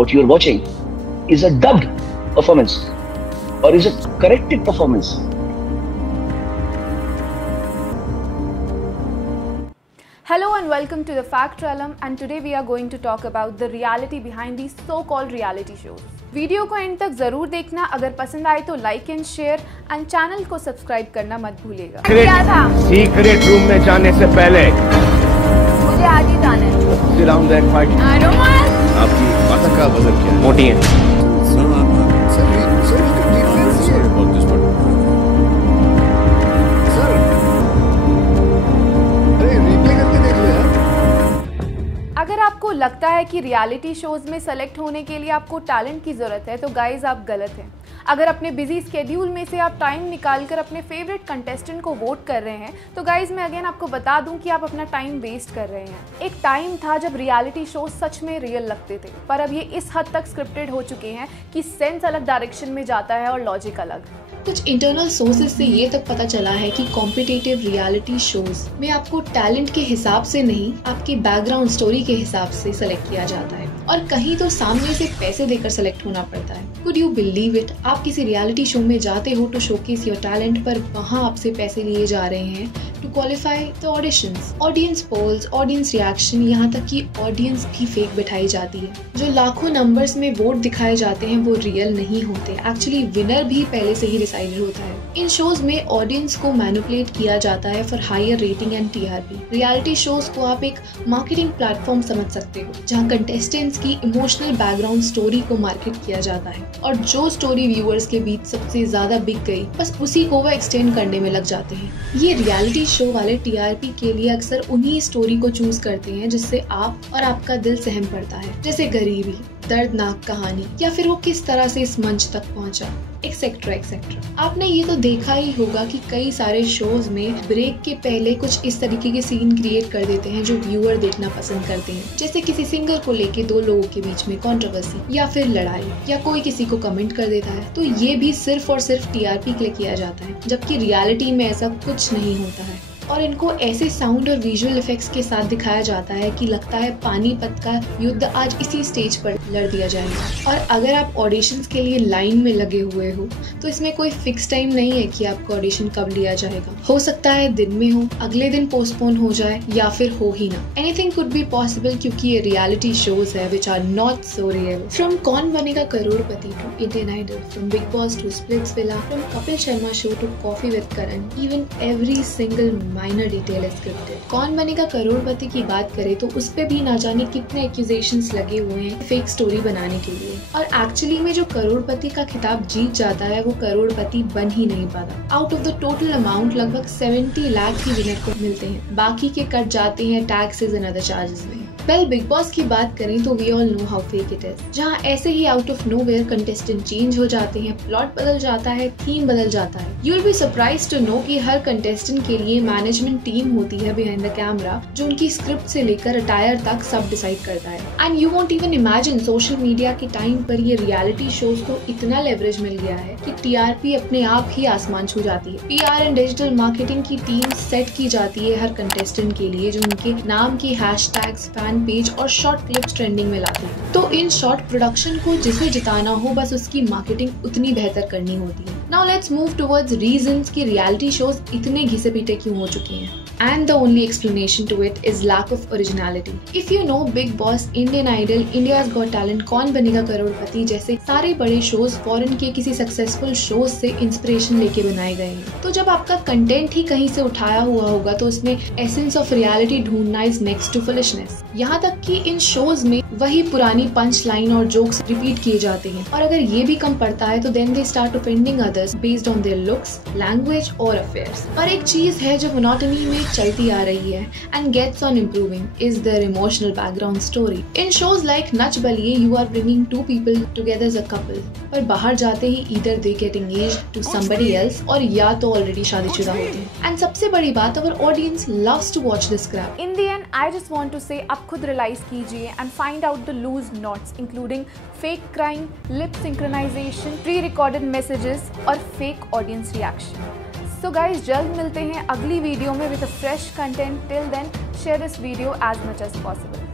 what you're watching is a dubbed performance or is a corrected performance. Hello and welcome to the Fact Realm, and today we are going to talk about the reality behind these so-called reality shows. Video को and तक जरूर देखना, अगर पसंद आए तो like and share and channel को subscribe करना मत भूलिएगा। क्या था? सीक्रेट रूम में जाने से पहले मुझे आज ही जाना है। आपकी माता का वजन क्या है? मोटी है। अगर आपको लगता है कि रियलिटी शोज में सेलेक्ट होने के लिए आपको टैलेंट की ज़रूरत है तो गाइज आप गलत हैं। अगर अपने बिजी स्केड्यूल में से आप टाइम निकालकर अपने फेवरेट कंटेस्टेंट को वोट कर रहे हैं तो गाइज मैं अगेन आपको बता दूं कि आप अपना टाइम वेस्ट कर रहे हैं। एक टाइम था जब रियलिटी शो सच में रियल लगते थे, पर अब ये इस हद तक स्क्रिप्टेड हो चुके हैं कि सेंस अलग डायरेक्शन में जाता है और लॉजिक अलग। कुछ इंटरनल सोर्सेज से ये तक पता चला है कि कॉम्पिटिटिव रियलिटी शोज में आपको टैलेंट के हिसाब से नहीं, आपकी बैकग्राउंड स्टोरी के हिसाब से सेलेक्ट किया जाता है, और कहीं तो सामने से पैसे देकर सेलेक्ट होना पड़ता है। Could you believe it? आप किसी रियलिटी शो में जाते हो टू शोकेस योर टैलेंट, पर वहाँ आपसे पैसे लिए जा रहे हैं to qualify the auditions. Audience polls, audience reaction, यहाँ तक कि ऑडियंस भी फेक बिठाई जाती है। जो लाखों नंबर्स में वोट दिखाए जाते हैं वो रियल नहीं होते, एक्चुअली विनर भी पहले से ही डिसाइडेड होता है। इन शोज में ऑडियंस को मैनिपुलेट किया जाता है for higher rating and TRP. Reality shows को आप एक मार्केटिंग प्लेटफॉर्म समझ सकते हो, जहाँ कंटेस्टेंट्स की इमोशनल बैकग्राउंड स्टोरी को मार्केट किया जाता है, और जो स्टोरी व्यूअर्स के बीच सबसे ज्यादा बिक गई बस उसी को वह एक्सटेंड करने में लग जाते हैं। ये रियलिटी शो वाले टीआरपी के लिए अक्सर उन्हीं स्टोरी को चूज करते हैं जिससे आप और आपका दिल सहम पड़ता है, जैसे गरीबी, दर्दनाक कहानी, या फिर वो किस तरह से इस मंच तक पहुंचा, एक्सेट्रा एक्सेट्रा। आपने ये तो देखा ही होगा कि कई सारे शोज में ब्रेक के पहले कुछ इस तरीके के सीन क्रिएट कर देते हैं जो व्यूअर देखना पसंद करते हैं, जैसे किसी सिंगर को लेके दो लोगों के बीच में कंट्रोवर्सी या फिर लड़ाई, या कोई किसी को कमेंट कर देता है, तो ये भी सिर्फ और सिर्फ टीआरपी के लिए किया जाता है, जबकि रियलिटी में ऐसा कुछ नहीं होता है। और इनको ऐसे साउंड और विजुअल इफेक्ट्स के साथ दिखाया जाता है कि लगता है पानीपत का युद्ध आज इसी स्टेज पर लड़ दिया जाएगा। और अगर आप ऑडिशंस के लिए लाइन में लगे हुए हो तो इसमें कोई फिक्स टाइम नहीं है कि आपका ऑडिशन कब लिया जाएगा। हो सकता है दिन में हो, अगले दिन पोस्टपोन हो जाए, या फिर हो ही ना। एनीथिंग कुड बी पॉसिबल, क्योंकि ये रियलिटी शोज है which are not so real. From Kaun Banega Crorepati to Indian Idol, from Bigg Boss to Splitsvilla, from Kapil Sharma show to Koffee with Karan, even every single minor detail is scripted. Kaun Banega करोड़पति की बात करें तो उस पे भी ना जाने कितने एक्यूजेशंस लगे हुए हैं फेक स्टोरी बनाने के लिए, और एक्चुअली में जो करोड़पति का खिताब जीत जाता है वो करोड़पति बन ही नहीं पाता। Out of the total amount लगभग 70 लाख ही विनर को मिलते हैं, बाकी के कट जाते हैं टैक्सेस एंड अदर चार्जेस में। वेल, बिग बॉस की बात करें तो we all know how fake it is, जहाँ ऐसे ही out of nowhere contestant change हो जाते हैं, प्लॉट बदल जाता है, थीम बदल जाता है। You will be surprised to know कि हर कंटेस्टेंट के लिए मैनेजमेंट टीम होती है बिहाइंड द कैमरा, जो उनकी स्क्रिप्ट से लेकर अटायर तक सब डिसाइड करता है। And you won't even imagine, social media के टाइम पर ये रियलिटी शोज को इतना लेवरेज मिल गया है कि टीआरपी अपने आप ही आसमान छू जाती है। पीआर एंड डिजिटल मार्केटिंग की टीम सेट की जाती है हर कंटेस्टेंट के लिए, जो उनके नाम की हैशटैग्स, फैन पेज और शॉर्ट क्लिप्स ट्रेंडिंग में लाती है। तो इन शॉर्ट प्रोडक्शन को जिसे जिताना हो बस उसकी मार्केटिंग उतनी बेहतर करनी होती है। Now let's move towards reasons कि रियलिटी शोज इतने घिसे पीटे क्यों हो चुके हैं। And the only explanation to it is lack of originality. If you know Big Boss, Indian Idol, India's Got Talent, कौन बनेगा करोड़पति जैसे सारे बड़े शोज फॉरेन के किसी सक्सेसफुल शोज से इंस्पिरेशन लेके बनाए गए हैं, तो जब आपका कंटेंट ही कहीं से उठाया हुआ होगा तो उसमें एसेंस ऑफ रियलिटी ढूंढना इज नेक्स्ट टू फुलिशनेस। यहाँ तक कि इन शोज में वही पुरानी पंच लाइन और जोक्स रिपीट किए जाते हैं, और अगर ये भी कम पड़ता है तो then they start offending others based on their looks, language और अफेयर्स। और एक चीज है जो मोनोटनी में चलती आ रही है and gets on improving is their emotional background story. In shows like Nach Baliye you are bringing to people together as a couple, पर बाहर जाते ही either they get engaged to somebody else, और या तो ऑलरेडी शादीशुदा होते हैं। एंड सबसे बड़ी बात, our audience loves to watch this crap. In the end I just want to say आप खुद रियलाइज कीजिए and find out the loose knots including fake crime, lip synchronization, pre recorded messages और fake audience reaction. So guys, जल्द मिलते हैं अगली video में with a fresh content. Till then share this video as much as possible.